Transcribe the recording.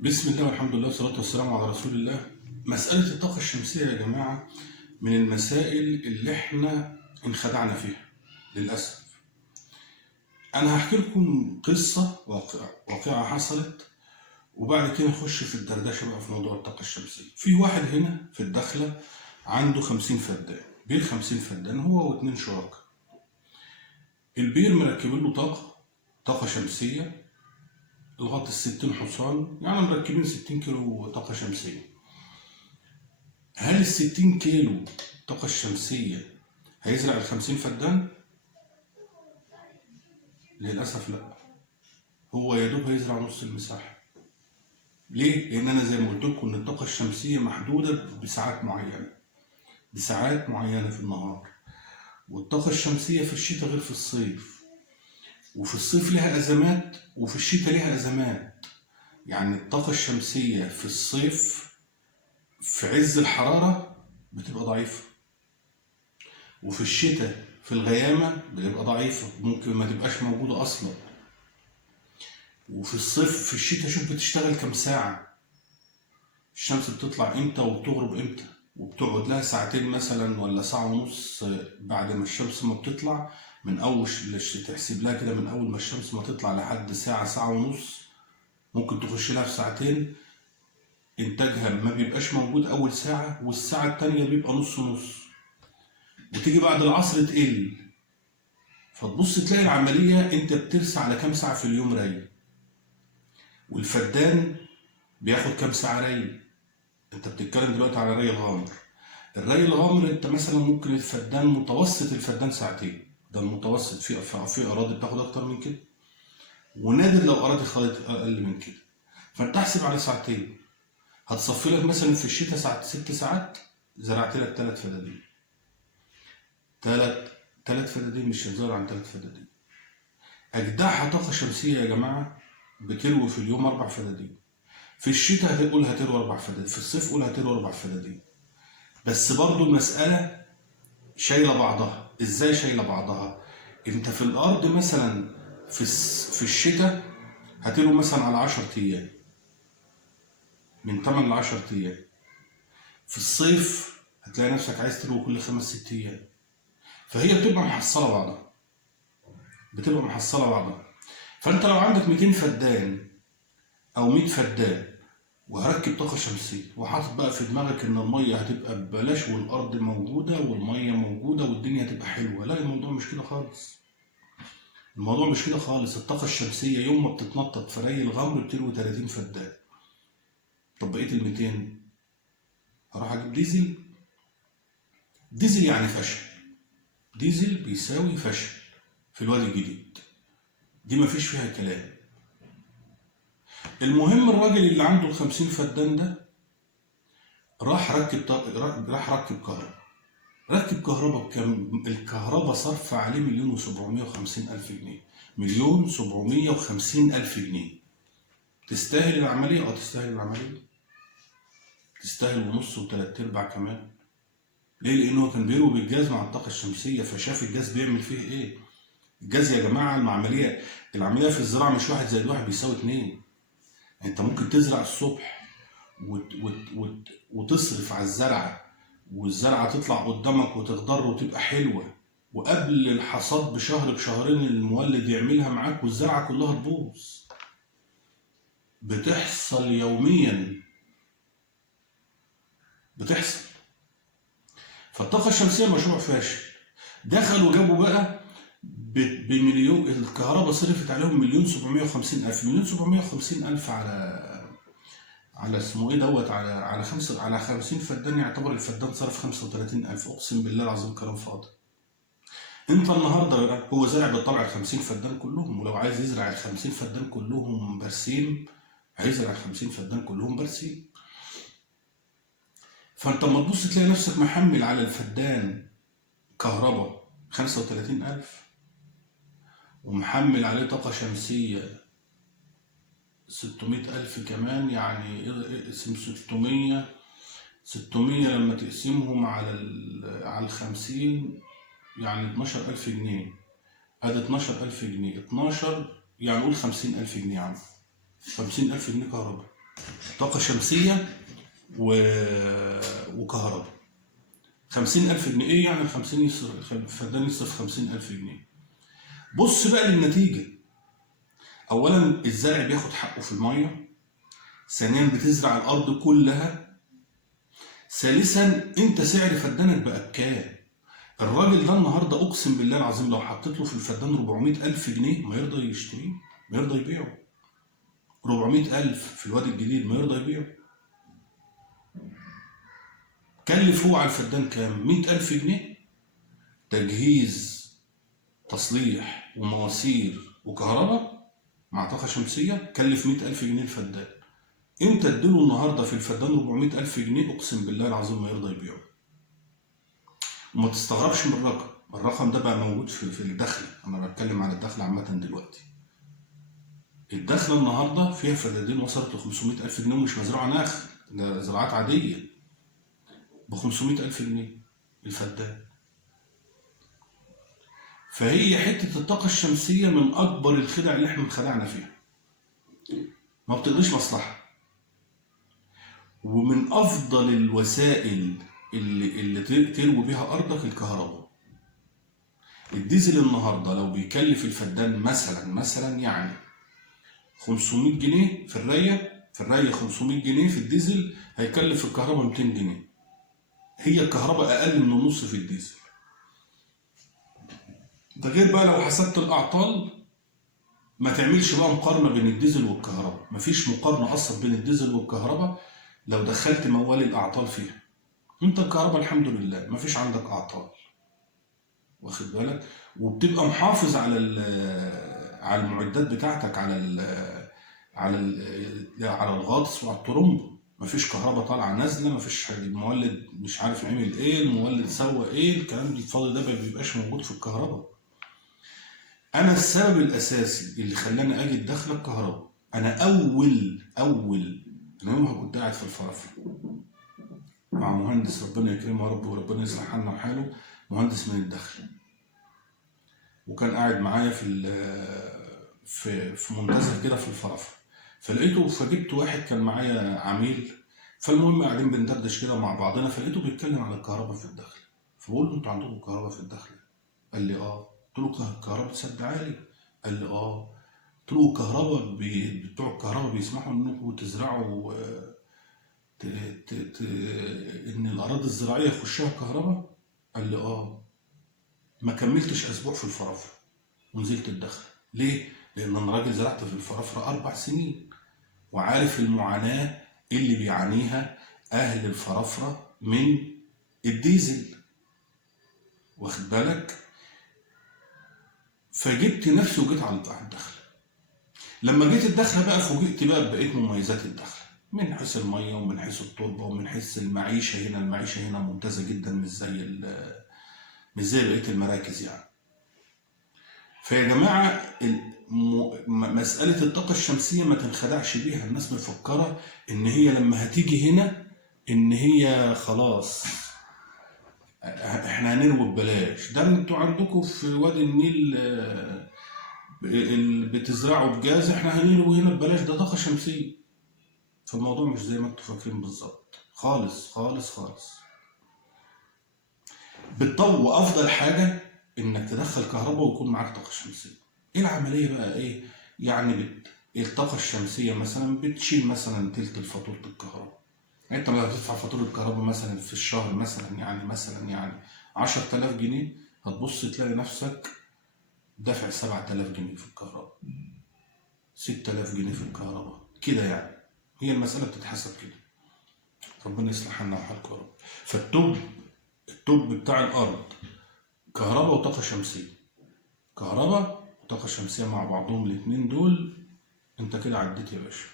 بسم الله والحمد لله والصلاة والسلام على رسول الله. مسألة الطاقة الشمسية يا جماعة من المسائل اللي احنا انخدعنا فيها للأسف. أنا هحكي لكم قصة واقعة حصلت، وبعد كده نخش في الدردشة بقى في موضوع الطاقة الشمسية. في واحد هنا في الدخلة عنده 50 فدان، بير 50 فدان، هو واتنين شركاء. البير مركبين له طاقة شمسية لغاية ال60 حصان، يعني مركبين 60 كيلو طاقة شمسية. هل ال60 كيلو الطاقة الشمسية هيزرع ال50 فدان؟ للأسف لا، هو يا دوب هيزرع نص المساحة. ليه؟ لأن أنا زي ما قلت لكم إن الطاقة الشمسية محدودة بساعات معينة في النهار، والطاقة الشمسية في الشتاء غير في الصيف، وفي الصيف لها أزمات وفي الشتاء لها أزمات. يعني الطاقة الشمسية في الصيف في عز الحرارة بتبقى ضعيفة، وفي الشتاء في الغيامة بتبقى ضعيفة، ممكن ما تبقاش موجودة أصلا. وفي الصيف في الشتاء شوف بتشتغل كام ساعة، الشمس بتطلع امتى وبتغرب امتى، وبتقعد لها ساعتين مثلا ولا ساعة ونص بعد ما الشمس ما بتطلع. من أول تحسب لها كده من أول ما الشمس ما تطلع لحد ساعة ونص، ممكن تخش لها في ساعتين. إنتاجها ما بيبقاش موجود أول ساعة، والساعة التانية بيبقى نص نص، وتيجي بعد العصر تقل. فتبص تلاقي العملية انت بترسى على كام ساعة في اليوم ري، والفدان بياخد كام ساعة ري. انت بتتكلم دلوقتي على ري الغامر. الري الغامر انت مثلا ممكن الفدان متوسط الفدان ساعتين، ده المتوسط. في اراضي بتاخد اكتر من كده، ونادر لو اراضي خدت اقل من كده. فانت احسب على ساعتين، هتصفي لك مثلا في الشتاء ساعة 6 ساعات، زرعت لك 3 فدادين. ثلاث فدادين مش هتزود عن 3 فدادين. اجدعها طاقة شمسية يا جماعة بتروي في اليوم 4 فدادين. في الشتاء هتقول هتروي 4 فدادين، في الصيف قول هتروي 4 فدادين. بس برضو المسألة شايلة بعضها. ازاي شايلة بعضها؟ انت في الارض مثلا في الشتاء هتروي مثلا على 10 ايام، من 8 ل 10 ايام. في الصيف هتلاقي نفسك عايز تروي كل 5 6 ايام. فهي بتبقى محصلة بعضها. فانت لو عندك 200 فدان او 100 فدان وهركب طاقة شمسية، وحاطط بقى في دماغك إن المية هتبقى ببلاش والأرض موجودة والمية موجودة والدنيا هتبقى حلوة، لا، الموضوع مش كده خالص. الموضوع مش كده خالص. الطاقة الشمسية يوم ما بتتنطط في ري الغمر بتروي 30 فدان. طب بقية ال 200 هروح أجيب ديزل؟ ديزل يعني فشل. ديزل بيساوي فشل في الوادي الجديد، دي مفيش فيها كلام. المهم الراجل اللي عنده ال50 فدان ده راح ركب كهرباء. ركب كهرباء بكام؟ الكهرباء صرف عليه 1,750,000 جنيه. 1,750,000 جنيه. تستاهل العملية؟ تستاهل العملية، تستاهل ونص وتلات ارباع كمان. ليه؟ لأنه هو كان بيروي بالجاز مع الطاقة الشمسية، فشاف الجاز بيعمل فيه إيه. الجاز يا جماعة العملية في الزراعة مش 1+1 بيساوي 2. أنت ممكن تزرع الصبح وتصرف على الزرعة، والزرعة تطلع قدامك وتخضر وتبقى حلوة، وقبل الحصاد بشهر بشهرين المولد يعملها معاك والزرعة كلها تبوظ. بتحصل يوميا، بتحصل. فالطاقة الشمسية مشروع فاشل. دخلوا جابوا بقى بمليون، الكهرباء صرفت عليهم 1,750,000. 1,750,000 على اسمه ايه دوت على 50 فدان، يعتبر الفدان صرف 35,000. اقسم بالله العظيم كلام فاضي. انت النهارده هو زارع بالطبع ال50 فدان كلهم، ولو عايز يزرع ال50 فدان كلهم برسيم هيزرع ال50 فدان كلهم برسيم. فانت اما تبص تلاقي نفسك محمل على الفدان كهرباء 35,000، ومحمل عليه طاقة شمسية 600,000 كمان. يعني اقسم 600 لما تقسمهم على ال50 يعني 12,000 جنيه. ادي 12,000 جنيه، 12 يعني قول 50,000 جنيه يا عم. 50,000 جنيه كهرباء. طاقة شمسية وكهرباء. 50,000 جنيه. إيه يعني 50 فدان يصرف 50,000 جنيه؟ بص بقى للنتيجة. أولا الزرع بياخد حقه في المية، ثانيا بتزرع الأرض كلها، ثالثا أنت سعر فدانك بقى بكام؟ الراجل ده النهارده أقسم بالله العظيم لو حطيت له في الفدان 400,000 جنيه ما يرضى يشتريه، ما يرضى يبيعه. 400,000 في الوادي الجديد ما يرضى يبيعه. كلف هو على الفدان كام؟ 100,000 جنيه تجهيز، تصليح ومواسير وكهرباء مع طاقة شمسية، كلف 100,000 جنيه الفدان. انت اديله النهارده في الفدان 400,000 جنيه اقسم بالله العظيم ما يرضى يبيعه. وما تستغربش من الرقم، الرقم ده بقى موجود في الدخله، انا بتكلم عن الدخله عامة دلوقتي. الدخله النهارده فيها فدادين وصلت ل 500,000 جنيه ومش مزروعه نخل، ده زراعات عاديه ب 500,000 جنيه الفدان. فهي حته الطاقه الشمسيه من اكبر الخدع اللي احنا انخدعنا فيها. ما بتقضيش مصلحه. ومن افضل الوسائل اللي تروي بيها ارضك الكهرباء. الديزل النهارده لو بيكلف الفدان مثلا يعني 500 جنيه في الريه 500 جنيه في الديزل، هيكلف الكهرباء 200 جنيه. هي الكهرباء اقل من النص في الديزل. ده غير بقى لو حسبت الاعطال، ما تعملش بقى مقارنه بين الديزل والكهرباء، مفيش مقارنه اصلا بين الديزل والكهرباء لو دخلت موال الاعطال فيها. انت الكهرباء الحمد لله مفيش عندك اعطال، واخد بالك، وبتبقى محافظ على المعدات بتاعتك، على الغطس وعلى الطرمبه. مفيش كهرباء طالعه نازله، مفيش المولد مش عارف نعمل ايه، المولد سوى ايه، الكلام الفاضي ده ما بيبقاش موجود في الكهرباء. انا السبب الاساسي اللي خلاني اجي الدخله الكهرباء. انا انا يومها كنت قاعد في الفرافره مع مهندس ربنا يكرمه يا رب وربنا يصلح حالنا وحاله، مهندس من الدخل، وكان قاعد معايا في منتزه كده في الفرافره. فجبت واحد كان معايا عميل، فالمهم قاعدين بندردش كده مع بعضنا، فلقيته بيتكلم عن الكهرباء في الدخل. فبقول له انتوا عندكم كهرباء في الدخل؟ قال لي اه. قلت له الكهرباء سد عالي؟ قال لي اه. قلت له الكهرباء بتوع الكهرباء بيسمحوا انكم تزرعوا ت... ت... ت... ان الاراضي الزراعيه يخشها كهرباء؟ قال لي اه. ما كملتش اسبوع في الفرافره ونزلت الدخل. ليه؟ لان انا راجل زرعت في الفرافره 4 سنين وعارف المعاناه اللي بيعانيها اهل الفرافره من الديزل، واخد بالك. فجبت نفسي وجيت على الدخل. لما جيت الدخله بقى فوجئت بقى ببقيه مميزات الدخله، من حيث الميه ومن حيث التربه ومن حيث المعيشه. هنا المعيشه هنا ممتازه جدا، مش زي بقيه المراكز يعني. فيا جماعه مساله الطاقه الشمسيه ما تنخدعش بيها. الناس مفكره ان هي لما هتيجي هنا ان هي خلاص احنا هنروي ببلاش. ده انتوا عندكم في وادي النيل بتزرعوا بجاز، احنا هنروي هنا ببلاش، ده طاقه شمسيه. فالموضوع مش زي ما انتوا فاكرين بالظبط، خالص خالص خالص. وافضل حاجه انك تدخل كهرباء ويكون معاك طاقه شمسيه. ايه العمليه بقى ايه؟ يعني الطاقه الشمسيه مثلا بتشيل مثلا تلت فاتوره الكهرباء. يعني انت لو هتدفع فاتوره الكهرباء مثلا في الشهر مثلا 10,000 جنيه، هتبص تلاقي نفسك دافع 7,000 جنيه في الكهرباء، 6,000 جنيه في الكهرباء كده يعني. هي المساله بتتحسب كده. ربنا يصلح حالنا وحالكم يا رب. التوب بتاع الارض كهرباء وطاقه شمسيه. كهرباء وطاقه شمسيه مع بعضهم الاثنين دول، انت كده عديت يا باشا.